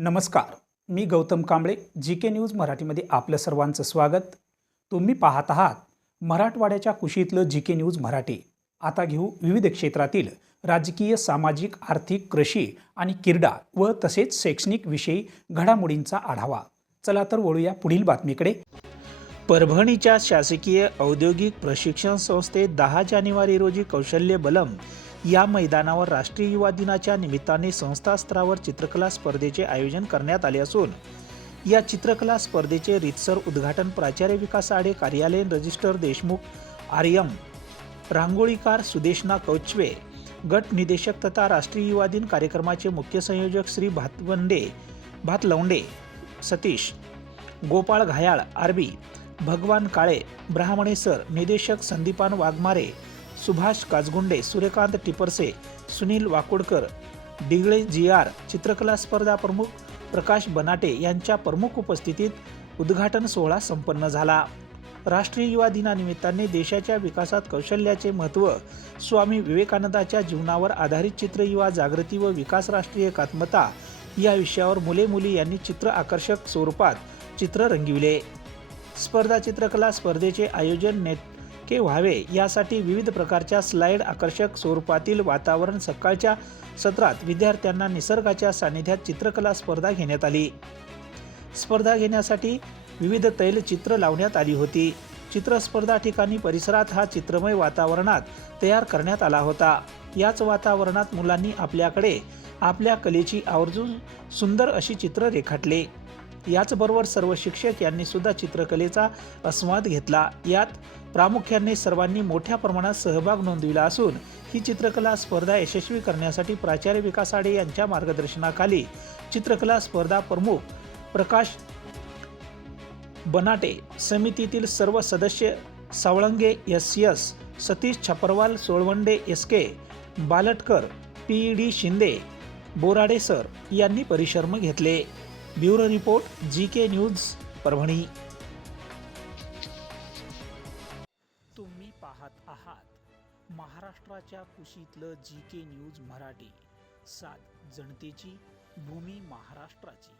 नमस्कार मी Gautam Kamble G K news मराठीमध्ये आपलं सर्वांचं स्वागत. तुम्ही पाहत आहात मराठवाड्याच्या कुशीतलं जी के न्यूज मराठी. आता घेऊ विविध क्षेत्रातील राजकीय सामाजिक आर्थिक कृषी आणि क्रीडा व तसेच शैक्षणिक विषयी घडामोडींचा आढावा. चला तर वळूया पुढील बातमीकडे. परभणीच्या शासकीय औद्योगिक प्रशिक्षण संस्थेत दहा जानेवारी रोजी कौशल्य बलम या मैदानावर राष्ट्रीय युवा दिनाच्या निमित्ताने संस्था स्तरावर चित्रकला स्पर्धेचे आयोजन करण्यात आले असून या चित्रकला स्पर्धेचे रितसर उद्घाटन प्राचार्य विकास आडे कार्यालयीन रजिस्टर देशमुख आर्यम रांगोळीकार सुदेशना कौचवे गट निदेशक तथा राष्ट्रीय युवा दिन कार्यक्रमाचे मुख्य संयोजक श्री भातवंडे भातलवंडे सतीश गोपाळ घायाळ आरबी भगवान काळे ब्राह्मणेसर निदेशक संदीपान वाघमारे सुभाष काजगुंडे सूर्यकांत टिपरसे सुनील वाकोडकर डिगळे जी आर चित्रकला स्पर्धा प्रमुख प्रकाश बनाटे यांच्या प्रमुख उपस्थितीत उद्घाटन सोहळा संपन्न झाला. राष्ट्रीय युवा दिनानिमित्ताने देशाच्या विकासात कौशल्याचे महत्त्व स्वामी विवेकानंदाच्या जीवनावर आधारित चित्र युवा जागृती व विकास राष्ट्रीय एकात्मता या विषयावर मुले मुली यांनी चित्र आकर्षक स्वरूपात चित्र रंगविले. स्पर्धा चित्रकला स्पर्धेचे आयोजन नेटके व्हावे यासाठी विविध प्रकारच्या स्लाइड आकर्षक स्वरूपातील वातावरण सकाळच्या सत्रात विद्यार्थ्यांना निसर्गाच्या सानिध्यात चित्रकला स्पर्धा घेण्यात आली. स्पर्धा घेण्यासाठी विविध तैलचित्र लावण्यात आली होती. चित्रस्पर्धा ठिकाणी परिसरात हा चित्रमय वातावरणात तयार करण्यात आला होता. याच वातावरणात मुलांनी आपल्याकडे आपल्या कलेची आवर्जून सुंदर अशी चित्र रेखाटले. याचबरोबर सर्व शिक्षक यांनी सुद्धा चित्रकलेचा आस्वाद घेतला. यात प्रामुख्याने सर्वांनी मोठ्या प्रमाणात सहभाग नोंदविला असून ही चित्रकला स्पर्धा यशस्वी करण्यासाठी प्राचार्य विकास आडे यांच्या मार्गदर्शनाखाली. चित्रकला स्पर्धा प्रमुख प्रकाश बनाटे समितीतील सर्व सदस्य Savlange S S Satish Chhaparwal Solwande S K Baltakar P D Shinde Borade sir यांनी परिश्रम घेतले. Bureau report G K news Parbhani. तुम्ही पाहत आहात महाराष्ट्राच्या कुशीतलं जी के न्यूज मराठी. सात जनतेची भूमी महाराष्ट्राची.